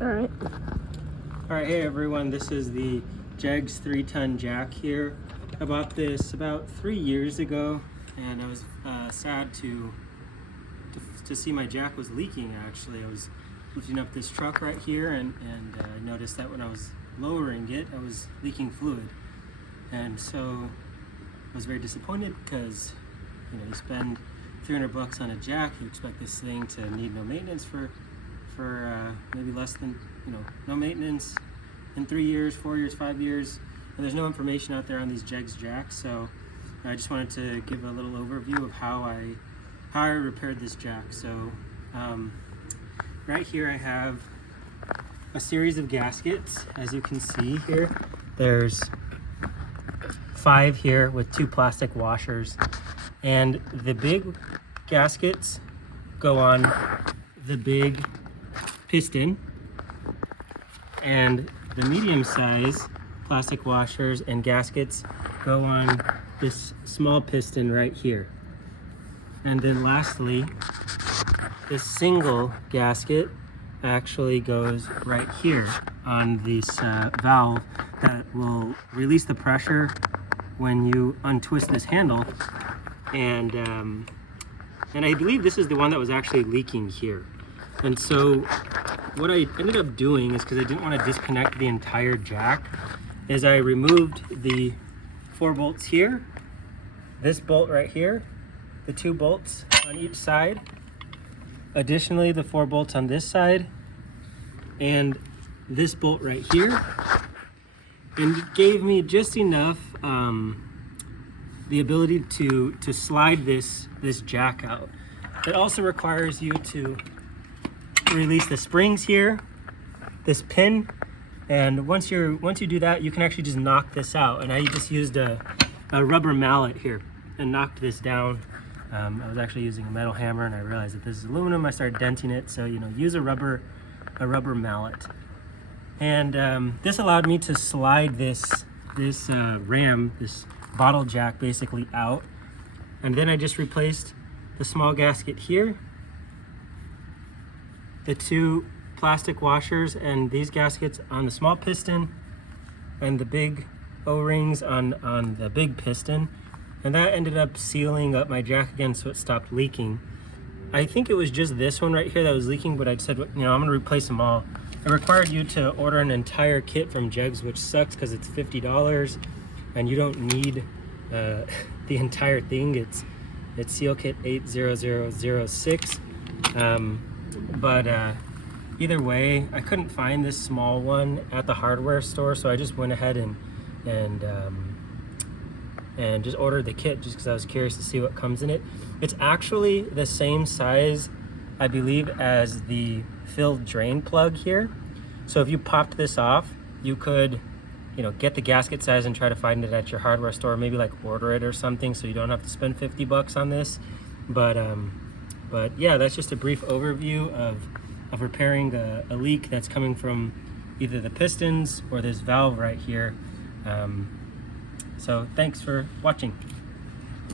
Alright. Alright, hey everyone, this is the JEGS 3-ton jack here. I bought this about 3 years ago, and I was sad to see my jack was leaking. Actually, I was lifting up this truck right here, and I noticed that when I was lowering it, I was leaking fluid. And so I was very disappointed because, you know, you spend $300 on a jack, you expect this thing to need no maintenance for maybe less than, no maintenance in 3 years, 4 years, 5 years, and there's no information out there on these JEGS jacks. So I just wanted to give a little overview of how I repaired this jack. So right here I have a series of gaskets. As you can see here, there's 5 here with 2 plastic washers, and the big gaskets go on the big piston, and the medium size plastic washers and gaskets go on this small piston right here. And then lastly, this single gasket actually goes right here on this valve that will release the pressure when you untwist this handle. And I believe this is the one that was actually leaking here. And so what I ended up doing is, because I didn't want to disconnect the entire jack, is I removed the 4 bolts here, this bolt right here, the 2 bolts on each side, additionally the 4 bolts on this side, and this bolt right here, and it gave me just enough the ability to slide this jack out. It also requires you to release the springs here, this pin, and once you do that, you can actually just knock this out. And I just used a rubber mallet here and knocked this down. I was actually using a metal hammer, and I realized that this is aluminum. I started denting it, so use a rubber mallet. And this allowed me to slide this ram, this bottle jack, basically out. And then I just replaced the small gasket here, the 2 plastic washers and these gaskets on the small piston, and the big O-rings on the big piston. And that ended up sealing up my jack again, so it stopped leaking. I think it was just this one right here that was leaking, but I said, I'm gonna replace them all. It required you to order an entire kit from JEGS, which sucks because it's $50 and you don't need the entire thing. It's seal kit 80006. But either way, I couldn't find this small one at the hardware store, so I just went ahead and just ordered the kit just because I was curious to see what comes in it. It's actually the same size, I believe, as the filled drain plug here. So if you popped this off, you could, get the gasket size and try to find it at your hardware store, maybe like order it or something, so you don't have to spend $50 on this. But yeah, that's just a brief overview of repairing a leak that's coming from either the pistons or this valve right here. So thanks for watching.